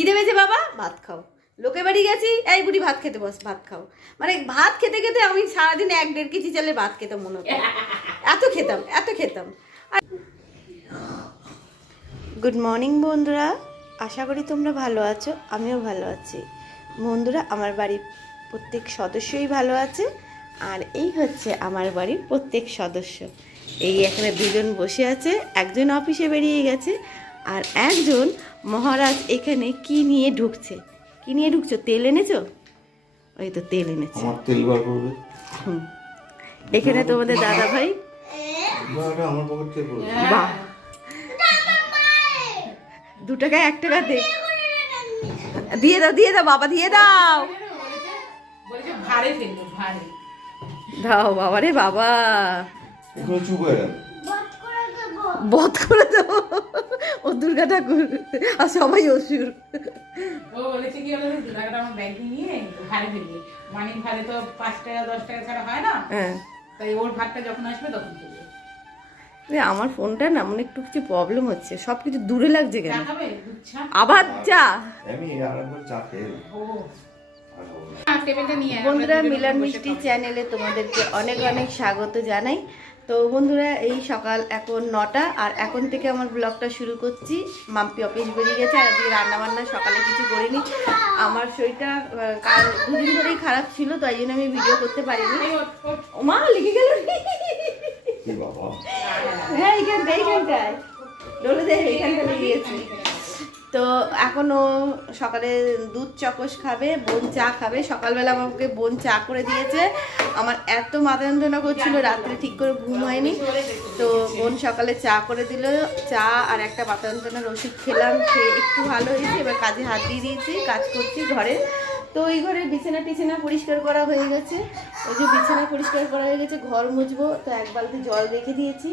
খিদে পেয়েছে বাবা? ভাত খাও। লোকে বাড়ি গেছি, এই বুড়ি ভাত খেতে বস, ভাত খাও। মানে ভাত খেতে খেতে আমি সারাদিন এক দেড় কেজি চালের ভাত খেতাম মনে হতো। এত খেতাম এত খেতাম। আর গুড মর্নিং বন্ধুরা। আশা করি তোমরা ভালো আছো, আমিও ভালো আছি। বন্ধুরা, আমার বাড়ির প্রত্যেক সদস্যই ভালো আছে, আর এই হচ্ছে আমার বাড়ির প্রত্যেক সদস্য। এই এখানে দুজন বসে আছে, একজন অফিসে বেরিয়ে গেছে আর একজন মহারাজ এখানে কি নিয়ে ঢুকছে? কি নিয়ে ঢুকছো? তেল এনেছো? ওই তো তেল এনেছে। আমার তেল বার করবে। হুম। এখানে তোমাদের দাদা ভাই? আমার পকেট থেকে বাহ। দু টাকায় এক টাকা দে। দিয়ে দাও দিয়ে দাও বাবা দিয়ে দাও। দাও বাবা রে বাবা। চুপ হয়ে গেল। বধ করে দাও ও দুর্গা ঠাকুর আর সবাই অসুর। ও বলেছে কি বলে দু আমার ব্যাগে নিয়ে ভারে ফেলবে মানিক ভারে তো পাঁচ টাকা দশ টাকা ছাড়া হয় না। হ্যাঁ। তাই ওর ভাতটা যখন আসবে তখন আমার ফোনটা না মানে একটু কিছু প্রবলেম হচ্ছে। সব কিছু দূরে লাগছে কেন? আবার যা আমি আর একবার চা আয়, বন্ধুরা মিলন মিষ্টি চ্যানেলে তোমাদেরকে অনেক অনেক স্বাগত জানাই। তো বন্ধুরা এই সকাল এখন নটা আর এখন থেকে আমার ব্লগটা শুরু করছি। মাম্পি অফিস বেরিয়ে গেছে আর আজকে রান্না বান্না সকালে কিছু করিনি। আমার শরীরটা দুদিন ধরেই খারাপ ছিল তাই জন্য আমি ভিডিও করতে পারিনি। মা লিখে গেল হ্যাঁ এইখানটা এইখানটায়। ডলে এইখানটা গেছে। তো এখনও সকালে দুধ চকস খাবে, বোন চা খাবে। সকালবেলা আমাকে বোন চা করে দিয়েছে। আমার এত মাথা যন্ত্রণা করছিল, রাত্রে ঠিক করে ঘুম হয়নি। তো বোন সকালে চা করে দিল। চা আর একটা মাথা যন্ত্রণার ওষুধ খেলাম, খেয়ে একটু ভালো হয়েছে। এবার কাজে হাত দিয়ে দিয়েছি, কাজ করছি ঘরে। তো ওই ঘরে বিছানা টিছানা পরিষ্কার করা হয়ে গেছে। ওই যে বিছানা পরিষ্কার করা হয়ে গেছে, ঘর মুছবো। তো এক বালতি জল রেখে দিয়েছি।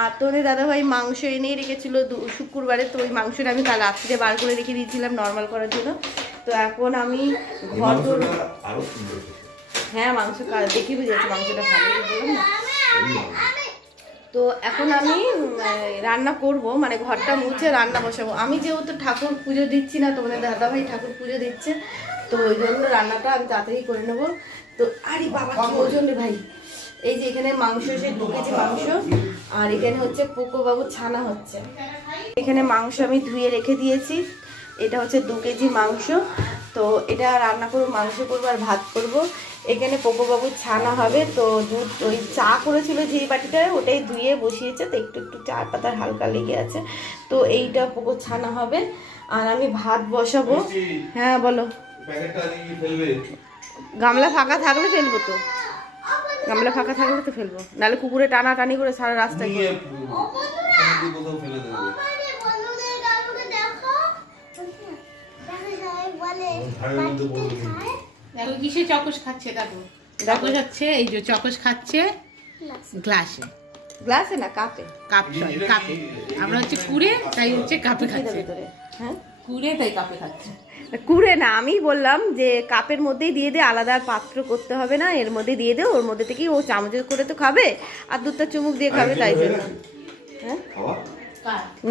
আর তোদের দাদাভাই মাংস এনে রেখেছিল শুক্রবারে তো ওই মাংসটা আমি কাল রাত্রিতে বার করে রেখে দিয়েছিলাম নর্মাল করার জন্য। তো এখন আমি ঘর। হ্যাঁ মাংস দেখি বুঝেছি মাংসটা ভালো বললাম না। তো এখন আমি রান্না করব মানে ঘরটা মুছে রান্না বসাবো। আমি যেহেতু ঠাকুর পুজো দিচ্ছি না তোমাদের দাদাভাই ঠাকুর পুজো দিচ্ছে তো ওই জন্য রান্নাটা আমি তাড়াতাড়ি করে নেব। তো আরে বাবা ওজন রে ভাই। এই যে এখানে মাংস এসে দু কেজি মাংস আর এখানে হচ্ছে পোকো বাবু ছানা হচ্ছে। এখানে মাংস আমি ধুয়ে রেখে দিয়েছি। এটা হচ্ছে দু কেজি মাংস। তো এটা রান্না করব মাংস করব আর ভাত করব। এখানে পোকোবাবুর ছানা হবে। তো দুধ ওই চা করেছিল যেই বাটিটায় ওটাই ধুয়ে বসিয়েছে। তো একটু একটু চা পাতার হালকা লেগে আছে। তো এইটা পোকো ছানা হবে। আর আমি ভাত বসাবো। হ্যাঁ বলো। গামলা ফাঁকা থাকলে ফেলব তো। গামলা ফাঁকা থাকলে তো ফেলব। নাহলে কুকুরে টানা টানি করে সারা রাস্তায়। দেখো। কিসে চকস খাচ্ছে দেখো। এই যে চকস খাচ্ছে গ্লাসে। গ্লাসে। না কাপে। কাপে আমরা হচ্ছে কুড়ে তাই হচ্ছে কাপে খাচ্ছে। হ্যাঁ? কুড়ে তাই কাপে খাচ্ছে। কুড়ে না আমি বললাম যে কাপের মধ্যেই দিয়ে দে আলাদা আর পাত্র করতে হবে না এর মধ্যে দিয়ে দে ওর মধ্যে থেকেই ও চামচ করে তো খাবে আর দুধটা চুমুক দিয়ে খাবে তাই জন্য। হ্যাঁ?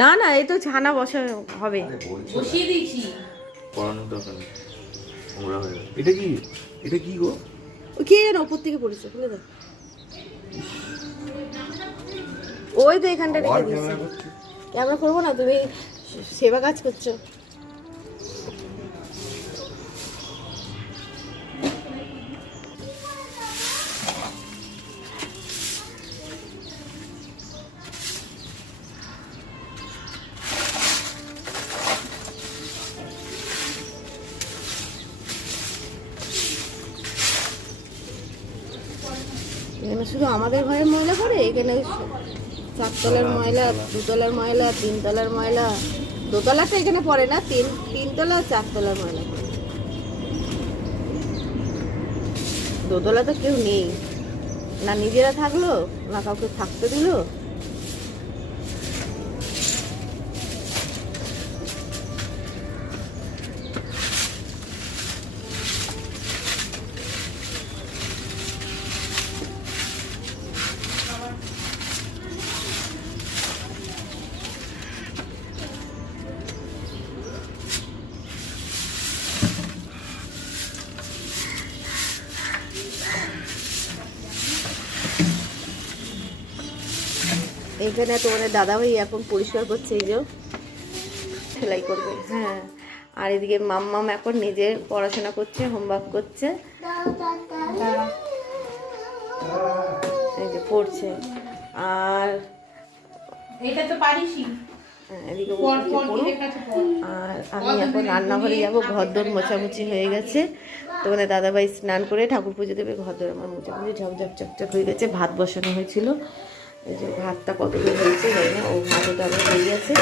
না না এই তো ছানা বসা হবে। আরে বসিয়ে দিয়েছি। পড়ানোর দরকার নেই। হয়ে এটা কি? এটা কি গো? ও কে যেন ওপর থেকে পড়েছে খুলে দাও ওই তো এখানটা রেখে দিয়েছি। ক্যামেরা করব না তুমি সেবা কাজ করছ। দুতলার ময়লা, তিনতলার ময়লা। দোতলা তো এখানে পড়ে না, তিন, তিনতলা চারতলার ময়লা দোতলা তো কেউ নেই। না নিজেরা থাকল, না কাউকে থাকতে দিলো। এখানে তোমাদের দাদাভাই এখন পরিষ্কার করছে এই যে। সেলাই করবে। হ্যাঁ। আর এদিকে মাম্মাম এখন নিজে পড়াশোনা করছে হোমওয়ার্ক করছে। এই যে পড়ছে। আর এটা তো পারিসই। হ্যাঁ, আর আমি এখন রান্নাঘরে যাব ঘরদোর মোছামুছি হয়ে গেছে। তোমাদের দাদাভাই স্নান করে ঠাকুর পুজো দেবে ঘরদোর আমার মোছামুছি ঝপঝপ চকচক হয়ে গেছে ভাত বসানো হয়েছিল। এই যে ভাতটা কতদূর হয়েছে না, ও ভাতও তো অনেক দেরি আছে।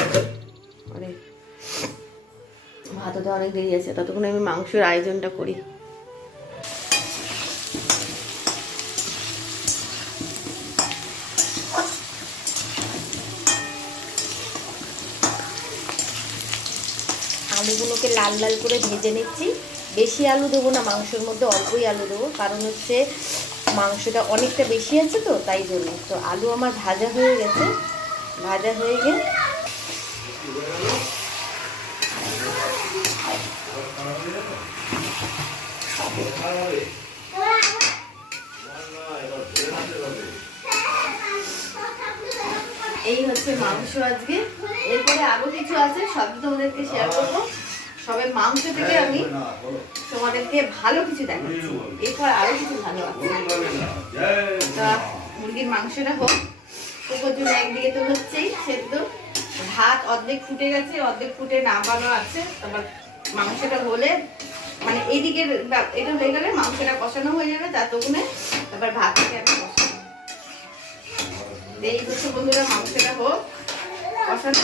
তো অনেক দেরি আছে, ততক্ষণ আমি মাংসের আয়োজনটা করি। আলুগুলোকে লাল লাল করে ভেজে নিচ্ছি। বেশি আলু দেবো না, মাংসের মধ্যে অল্পই আলু দেবো, কারণ হচ্ছে মাংসটা অনেকটা বেশি আছে তো, তাই জন্য। তো আলু আমার ভাজা হয়ে গেছে। ভাজা হয়ে গিয়ে এই হচ্ছে মাংস আজকে। এরপরে আরও কিছু আছে সব তোমাদেরকে শেয়ার করব। সবে মাংস থেকে আমি তোমাদেরকে ভালো কিছু দেখাচ্ছি। এরপর আরও কিছু ভালো আছে। মুরগির মাংসটা হোক ওপর জন্য একদিকে তো হচ্ছেই সেদ্ধ। ভাত অর্ধেক ফুটে গেছে অর্ধেক ফুটে নামানো আছে। তারপর মাংসটা হলে মানে এইদিকে এটা হয়ে গেলে মাংসটা কষানো হয়ে যাবে ততক্ষণে। তারপর ভাতটাকে আমি কষাবো। এই হচ্ছে বন্ধুরা মাংসটা হোক কষানো।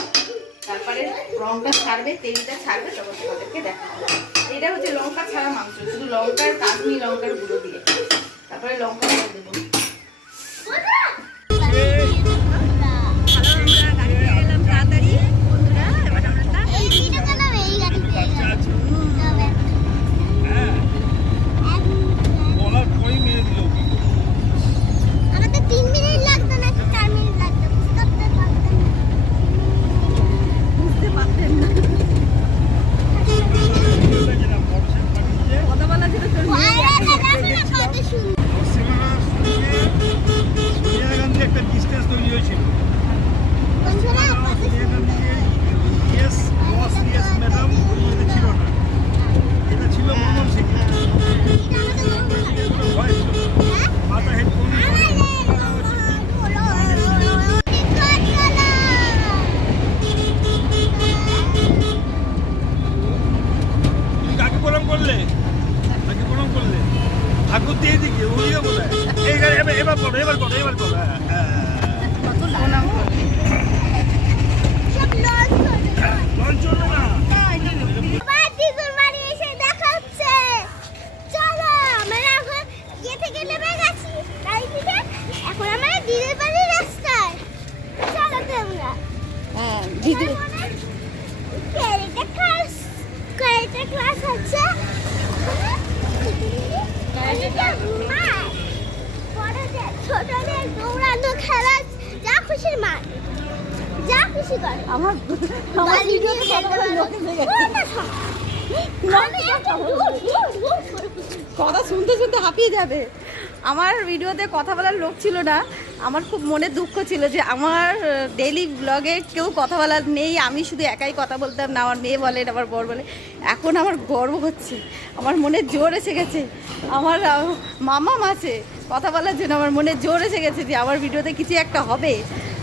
তারপরে রংটা ছাড়বে, তেলটা ছাড়বে, তখন তোমাদেরকে দেখাবো। এটা হচ্ছে লঙ্কা ছাড়া মাংস, শুধু লঙ্কার কাশ্মীর লঙ্কার গুঁড়ো দিয়ে। তারপরে লঙ্কা দেবো। ক্যারেটে ক্লাস বড়দের ছোটদের দৌড়ানো খেলা যা খুশির মার যা খুশি কর। আমার আমার ভিডিওতে কথা কথা শুনতে শুনতে হাঁপিয়ে যাবে। আমার ভিডিওতে কথা বলার লোক ছিল না। আমার খুব মনে দুঃখ ছিল যে আমার ডেইলি ব্লগে কেউ কথা বলার নেই। আমি শুধু একাই কথা বলতাম না আমার মেয়ে বলেন আমার বর বলে। এখন আমার গর্ব হচ্ছে। আমার মনে জোর এসে গেছে। আমার মামাম আছে কথা বলার জন্য আমার মনে জোর এসে গেছে যে আমার ভিডিওতে কিছু একটা হবে।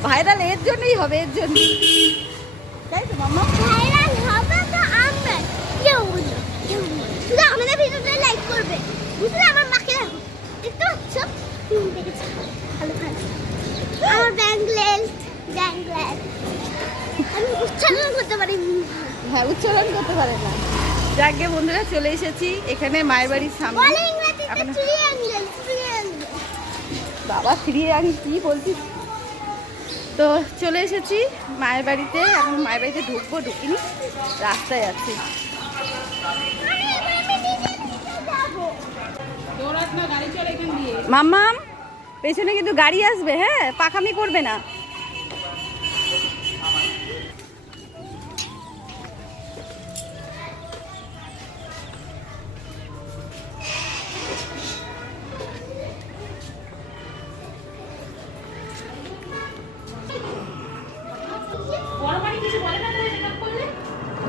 ভাইরাল এর জন্যই হবে এর জন্যই। তাই তো মাম্মা ভাইরাল হবে তো আমরা কেউ বুঝো কেউ বুঝো। শুধু আমাদের ভিডিওটা লাইক করবে। বুঝলে? আমার মাকে দেখো। দেখতে পাচ্ছ? দেখেছি। ভালো ভালো। আমার ব্যাংকলেস ব্যাংকলেস আমি উচ্চারণ করতে পারি হ্যাঁ উচ্চারণ করতে পারে না। যাকে বন্ধুরা চলে এসেছি। এখানে মায়ের বাড়ির সামনে। বাবা ফিরিয়ে আমি কি বলছি তো চলে এসেছি মায়ের বাড়িতে। এখন মায়ের বাড়িতে ঢুকবো ঢুকিনি। রাস্তায় আছি। মাম্মাম পেছনে কিন্তু গাড়ি আসবে হ্যাঁ? পাখামি করবে না।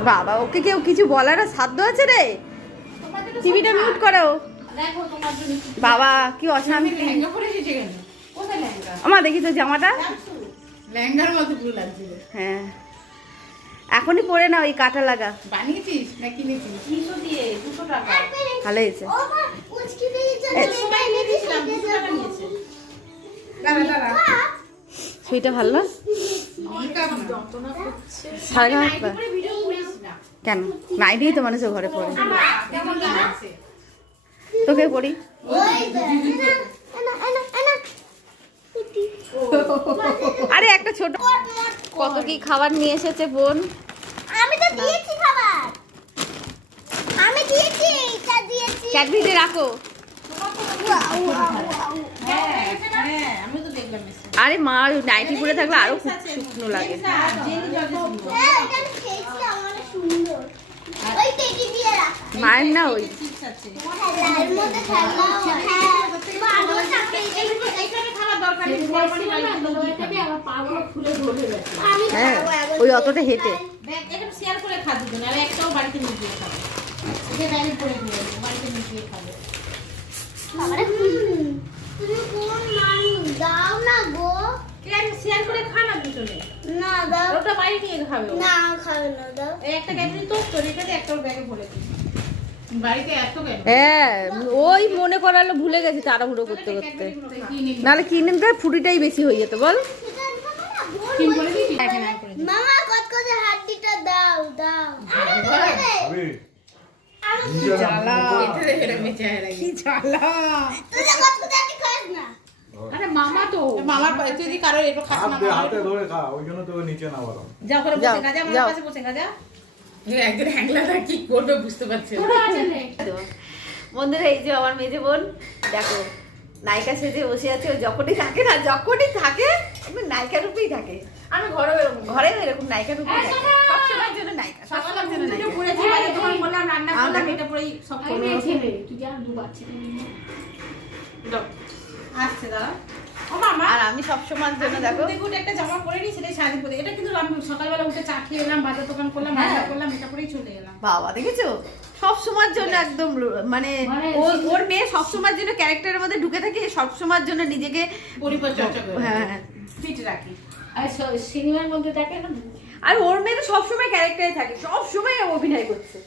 বাবা ওকে কেউ কিছু বলার সাধ্য আছে রে? টিভিটা মিউট করাও বাবা কি আমি অশান্তি লেহেঙ্গা পরে এসেছি কেন কোথায় লেহেঙ্গা? আমার দেখি তো জামাটা। লেহেঙ্গার মতো পুরো লাগছিল হ্যাঁ। এখনই পরে না ওই কাটা লাগা। বানিয়েছিস না কিনেছিস? তিনশো দিয়ে দুশো টাকা। ভালো হয়েছে। সুইটা ভালো না? সাড়ে নয় হাজার টাকা। ভিডিও করিস না। তো মানুষের ঘরে পড়ে কেমন লাগছে তোকে পড়ি। আরে একটা ছোট কত কি খাবার নিয়ে এসেছে বোন? আমি তো দিয়েছি খাবার। আমি দিয়েছি এটা দিয়েছি। ক্যাডবিতে রাখো। আরে মা নাইটি পরে থাকলে আরও খুব শুকনো লাগে। হ্যাঁ সুন্দর। মায়ের না ওই? চিপস আছে এর মধ্যে থাকল হ্যাঁ। ওই অতটা হেঁটে। শেয়ার করে খা দুজন আর একটাও বাড়িতে নিয়ে গিয়ে খাবে এটা ব্যাগে পরে দিয়ে বাড়িতে নিয়ে গিয়ে খাবে তুমি কোন মানুষ দাও না গো। আছে শেয়ার করে খা না দুজনে না ওটা বাইরে নিয়ে খাবে না খাবে না দাও এই একটা ক্যাডবেরি তো তোর এটাতে একটা ব্যাগে ভরে দিই বাড়িতে এত ক্যাডবেরি হ্যাঁ ওই মনে করালো ভুলে গেছে তাড়াহুড়ো করতে করতে নাহলে কিনে নিতে ফুটিটাই বেশি হয়ে যেত বল মামা কত কত দাও দাও জ্বালা কি জ্বালা তুই কত কত হাড্ডি খাস না আরে মামা তো। মামার তুই যদি কারও এরকম খাস না হাতে হাতে ধরে খা ওই জন্য তোকে নিচে নামালাম যাও করে বসে গা আমার যাও। বসে গা একজন হ্যাংলাটা কি করবে বুঝতে পারছে বন্ধুরা এই যে আমার মেজে বোন দেখো নায়িকা সেজে বসে আছে যখনই থাকে না যখনই থাকে একদম নায়িকা রূপেই থাকে। আমি ঘরে ঘরে এরকম নায়িকা রূপেই থাকে। সবসময়ের জন্য নায়িকা সবসময়ের জন্য নায়িকা। পড়েছি বাইরে তোমার বললাম রান্না করলাম এটা পরেই সব করব দাও। আসছে দাদা। ও মামা আর আমি সবসময়ের জন্য দেখো। দেখো দেখো একটা জামা পরে নি সেটাই সারাদিন পরে এটা কিন্তু আমি সকালবেলা উঠে চা খেয়ে এলাম বাজার দোকান করলাম হ্যাঁ। রান্না করলাম এটা পরেই চলে এলাম। বাবা দেখেছ? সব সময়ের জন্য একদম মানে ও- ওর মেয়ে সব সময়ের জন্য ক্যারেক্টারের মধ্যে ঢুকে থাকে সব সময়ের জন্য নিজেকে পরিচর্যা করে হ্যাঁ। ফিট রাখি। আর সিনেমার মধ্যে দেখে না? আর ওর মেয়ে তো সবসময় ক্যারেক্টারে থাকে সব সময় অভিনয় করছে।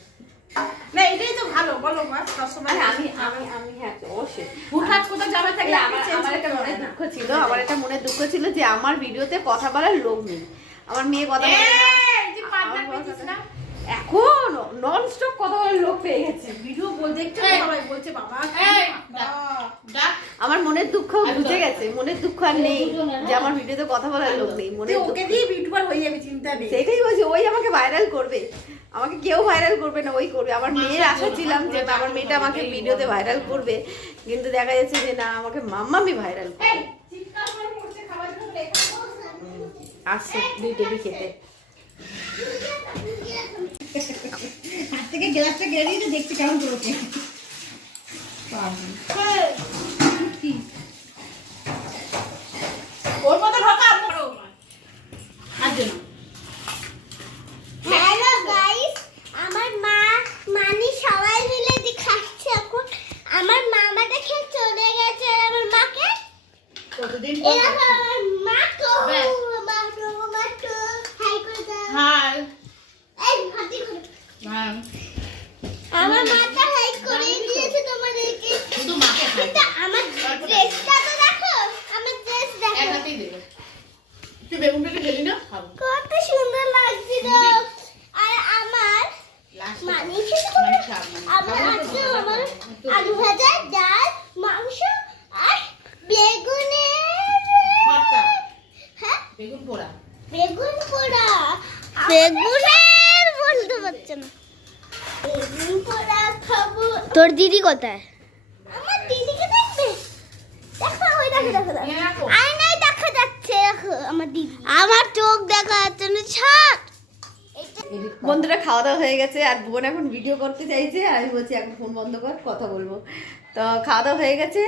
না এটাই তো বলো মা সবসময় আমি আমি আমি হ্যাঁ অবশ্যই হুটহাট কোথাও যাবে থাকলে আমার আমার আমার একটা মনে দুঃখ ছিল আমার একটা মনে দুঃখ ছিল যে আমার ভিডিওতে কথা বলার লোক নেই। আমার মেয়ে কথা বলে না? এখন নন স্টপ কথা বলার লোক পেয়ে গেছে। ভিডিও বল সবাই বলছে বাবা আমার মনের দুঃখ বুঝে গেছে মনের দুঃখ আর নেই যে আমার ভিডিওতে কথা বলার লোক নেই মনে ওকে দিয়ে হয়ে যাবে চিন্তা নেই। সেটাই বলছি ওই আমাকে ভাইরাল করবে। আমাকে কেউ ভাইরাল করবে না ওই করবে। আমার মেয়ের আশা ছিলাম যে আমার মেয়েটা আমাকে ভিডিওতে ভাইরাল করবে কিন্তু দেখা যাচ্ছে যে না আমাকে মাম্মামি ভাইরাল করবে। আসছে দুই টেবি খেতে। হাত থেকে গ্লাসটা গেড়ে দিয়েছে দেখছি কেমন করেছে ওর মতো ঢোকা আর জন্য হ্যালো গাইস আমার মা মানি সবাই মিলে যে খাচ্ছে এখন আমার মামাটা খেয়ে চলে গেছে আর আমার মাকে কতদিন এরা আমার মা তো ব্যাস। মা তো মা তো হাই করে দাও হাই এই হাতি করে হ্যাঁ আমার মাটা হাই করে দিয়েছে তোমাদেরকে শুধু মাকে খাই কিন্তু আমার ড্রেসটা তো দেখো আমার ড্রেস এক দেখো হাতেই দেবে তুই বেগুনটাকে ঢেলি না খাব কত সুন্দর লাগছিল আর আমার লাস্ট মানি খেতে মানে পারো? খাব মানে আমার আজকে আমার আলু ভাজা ডাল মাংস আর বেগুনের ভর্তা হ্যাঁ বেগুন পোড়া বেগুন পোড়া বেগুনের বলতে পারছে না বেগুন পোড়া খাব তোর দিদি কোথায়? আমার দিদিকে দেখবে? দেখো ওই দেখো দেখো দেখো। আয়নায় দেখা যাচ্ছে দেখো আমার দিদি। আমার চোখ দেখা যাচ্ছে না ছাড়। বন্ধুরা খাওয়া দাওয়া হয়ে গেছে আর বোন এখন ভিডিও করতে চাইছে আর আমি বলছি এখন ফোন বন্ধ কর কথা বলব। তো খাওয়া দাওয়া হয়ে গেছে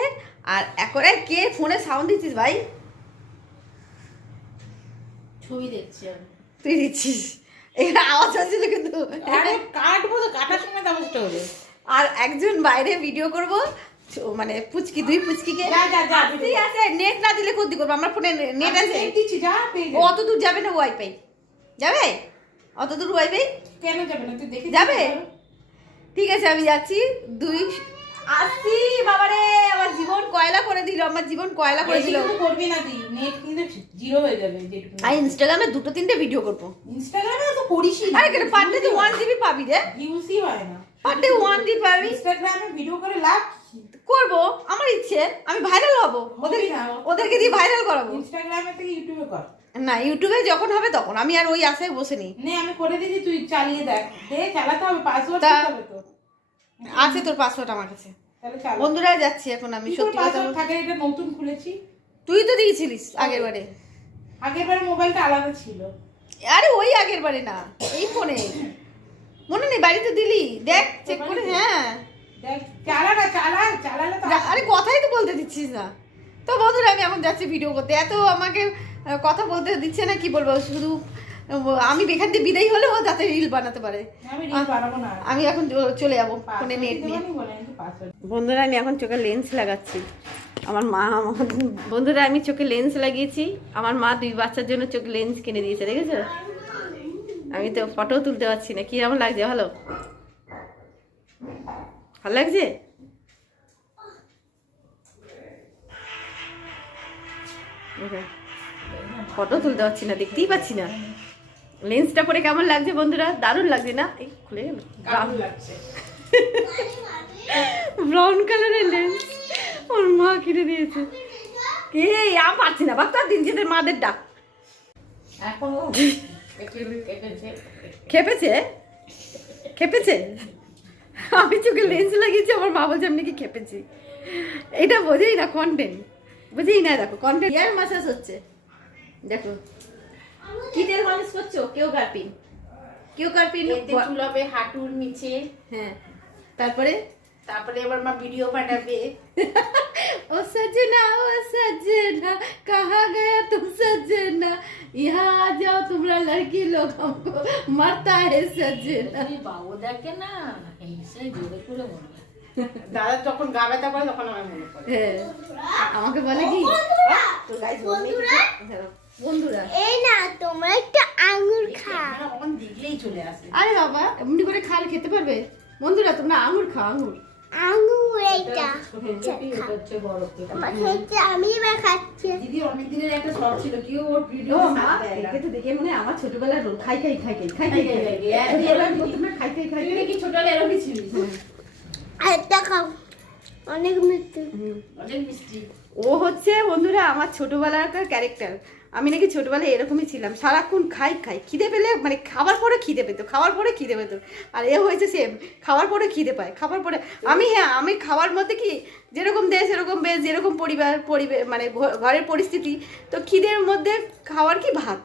আর এখন কে ফোনে সাউন্ড দিচ্ছিস ভাই? ছবি দেখছি তুই দিচ্ছিস। এখানে আওয়াজ হচ্ছিল কিন্তু। আরে কাটবো তো কাটার সময় তো অবস্থা হবে আর একজন বাইরে ভিডিও করব। মানে পুচকি দুই পুচকিকে। যা, যা, যা, আসতেই আছে নেট না দিলে ক্ষতি করব আমার ফোনে নেট আছে। আমি দিচ্ছি যা পেয়ে ও অত দূর যাবে না ওয়াইফাই যাবে? অত দূর ওয়াইফাই কেন যাবে না? তুই দেখে যাবে? ঠিক আছে আমি যাচ্ছি। দুই আসছি বাবারে আমার দিল আমার জীবন কয়লা করে দিল করবি না তুই নেট কিন্তু জিরো হয়ে যাবে আর ইনস্টাগ্রামে দুটো তিনটে ভিডিও করব। ইনস্টাগ্রামে তো করিসই আরে কেন পার ডে ওয়ান জিবি পাবি রে? ভিউসই হয় না। পার ডে ওয়ান জিবি পাবি। ইনস্টাগ্রামে ভিডিও করে লাভ? করব আমার ইচ্ছে আমি ভাইরাল হব। ওদের ওদেরকে দিয়ে ভাইরাল করাবো। ইনস্টাগ্রামে থেকে ইউটিউবে কর। না ইউটিউবে যখন হবে তখন আমি আর ওই আশায় বসে নি নে আমি করে দিয়েছি তুই চালিয়ে দেখ। দে চালাতে হবে পাসওয়ার্ড দিতে হবে তো আছে তোর পাসওয়ার্ড আমার কাছে। বন্ধুরা যাচ্ছি এখন আমি সত্যি কথা থাকে এটা নতুন খুলেছি? তুই তো দিয়েছিলিস আগের বারে আগের বারে মোবাইলটা আলাদা ছিল। আরে ওই আগের বারে না এই ফোনে। মনে নেই বাড়িতে দিলি। দেখ চেক করে হ্যাঁ। চালা না চালা চালালে আরে কথাই তো বলতে দিচ্ছিস না। তো বন্ধুরা আমি এখন যাচ্ছি ভিডিও করতে। এত আমাকে কথা বলতে দিচ্ছে না কি বলব? শুধু আমি এখান থেকে বিদায় হলেও যাতে রিল বানাতে পারে। আমি এখন চ- চলে যাব ফোনে নেট নিয়ে। বন্ধুরা আমি এখন চোখে লেন্স লাগাচ্ছি। আমার মা আমার- বন্ধুরা আমি চোখে লেন্স লাগিয়েছি। আমার মা দুই বাচ্চার জন্য চোখে লেন্স কিনে দিয়েছে দেখেছ? আমি তো ফটো তুলতে পারছি না কীরকম লাগছে ভালো? ভালো লাগছে? ফটো তুলতে পারছি না দেখতেই পাচ্ছি না। লেন্সটা পরে কেমন লাগছে বন্ধুরা? দারুণ লাগছে না? এই খুলে গেল। দারুণ লাগছে। ব্রাউন কালারের লেন্স ওর মা কিনে দিয়েছে। কে? আমি পারছি না। তার দিন যেতে মাদের ডাক। খেপেছে? খেপেছে? আমি চোখে লেন্স লাগিয়েছি আমার মা বলছে আমি নাকি খেপেছি। এটা বোঝেই না কন্টেন্ট বুঝেই না দেখো কন্টেন্ট ইয়ার মাসাজ হচ্ছে। দেখো। কি তেল মালিশ করছ? কেউ গার্পিন কেউ গার্পিন চুল হবে হাঁটুর নিচে। হ্যাঁ। তারপরে? তারপরে আবার মা ভিডিও পাঠাবে ও সজনা ও সজনা কাহা গয়া তুম সজনা? ইহা আ যাও তোমরা লড়কি লোক हमको মারতা হে সজনা। বাবু দেখে না এইসে জোরে করে দাদা যখন গা ব্যথা তখন আমার মনে পড়ে। হ্যাঁ। আমাকে বলে কি? বন্ধুরা। এই না তোমরা একটা আঙুর খা দেখলেই চলে আসে। আরে বাবা এমনি করে খাল খেতে পারবে? বন্ধুরা তোমরা আঙুর খাও এইটা। হচ্ছে আমার আমি এবার খাচ্ছি। দিদি অনেক দিনের একটা শখ ছিল কেউ ওর ভিডিও ও মা দেখে তো দেখে মনে আমার ছোটবেলার খাই খাই খাই খাই খাই খাই খাই খাই তুমি এবার বলতো না খাই খাই খাই তুই খাই। এরকমই ছিলিস? আরেকটা খাও। অনেক মিষ্টি। অনেক মিষ্টি। ও হচ্ছে বন্ধুরা আমার ছোটবেলাকার ক্যারেক্টার আমি নাকি ছোটোবেলায় এরকমই ছিলাম। সারাক্ষণ খাই খাই। খিদে পেলে মানে খাবার পরে খিদে পেতো খাওয়ার পরে খিদে পেতো। আর এ হয়েছে সেম খাওয়ার পরে খিদে পায়, খাবার পরে আমি হ্যাঁ আমি খাওয়ার মধ্যে কি যেরকম দেশ এরকম বেশ, যেরকম পরিবার পরিবেশ মানে ঘরের পরিস্থিতি, তো খিদের মধ্যে খাওয়ার কি ভাত?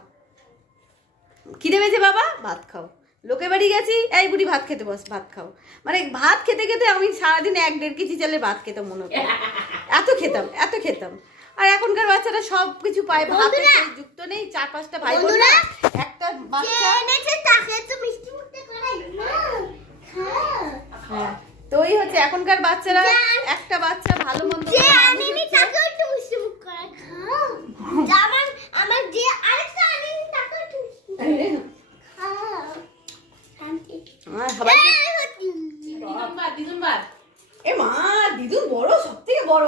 খিদে পেয়েছে বাবা? ভাত খাও। লোকে বাড়ি গেছি, এই বুড়ি ভাত খেতে বস, ভাত খাও। মানে ভাত খেতে খেতে আমি সারাদিন এক দেড় কেজি চালে ভাত খেতাম মনে হতো। এত খেতাম এত খেতাম। আর এখনকার বাচ্চারা সব কিছু পায় ভাতে যুক্ত নেই চার পাঁচটা ভাই বোন না, একটা বাচ্চা। এনেছে তাকে তো মিষ্টি করাই না হ্যাঁ। তো ওই হচ্ছে এখনকার বাচ্চারা একটা বাচ্চা ভালো মন্দ যে আনিনি একটু মিষ্টি মুখ করা খাও। আমার যে আরেকটা আনিনি একটু হ্যাঁ, এ মা দিদুর বড় সব থেকে বড়।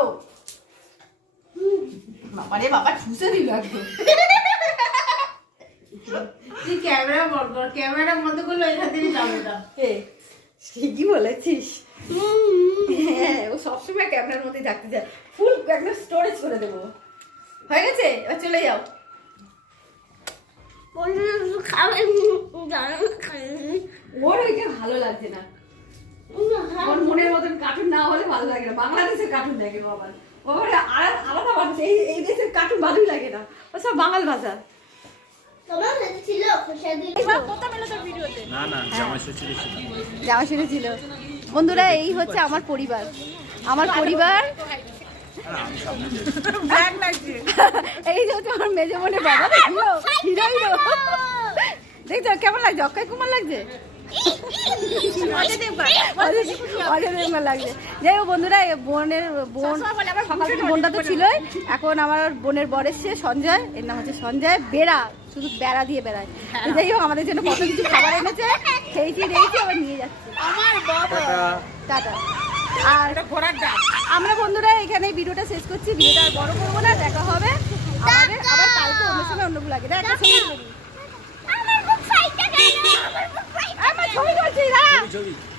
বাবা রে বাবা ঠুসে দিল একদম। তুই ক্যামেরা বন্ধ কর ক্যামেরা বন্ধ করলে এখান থেকে যাবে না। ঠিকই বলেছিস? হ্যাঁ ও সবসময় ক্যামেরার মধ্যে থাকতে চায়। ফুল একদম স্টোরেজ করে দেবো। হয়ে গেছে? এবার চলে যাও। ওর ওইটা ভালো লাগছে না। ওর মনের মতন কার্টুন না হলে ভালো লাগে না। বাংলাদেশের কার্টুন দেখে আবার ও আবার আলাদা আলাদা মানুষ এই এই দেশের কার্টুন ভালোই লাগে না। ও সব বাঙাল ভাষা। তোমার সাথে ছিল খোসা দিল না না জামা ষষ্ঠী ছিল। বন্ধুরা এই হচ্ছে আমার পরিবার। আমার পরিবার। এই যে হচ্ছে আমার মেজে মনে বাবা হিরো হিরো। দেখতে তো কেমন লাগছে অক্ষয় কুমার লাগছে অজয় লাগছে। যাই হোক বন্ধুরা বোনের বোন সকাল বোনটা তো ছিলই। এখন আমার বোনের বর এসছে সঞ্জয়। এর নাম হচ্ছে সঞ্জয় বেড়া। শুধু বেড়া দিয়ে বেড়ায়। যাই হোক আমাদের জন্য কত কিছু খাবার এনেছে। খেয়েছি রেখেছি আবার নিয়ে যাচ্ছে। টাটা। আর ঘোড়ার আমরা বন্ধুরা এখানে ভিডিওটা শেষ করছি। ভিডিওটা আর বড় করব না দেখা হবে। আমাদের আবার কালকে অন্য সময় অন্য লাগে। দেখ একটা ছবি তুলে দিই। আমার খুব ফাইটটা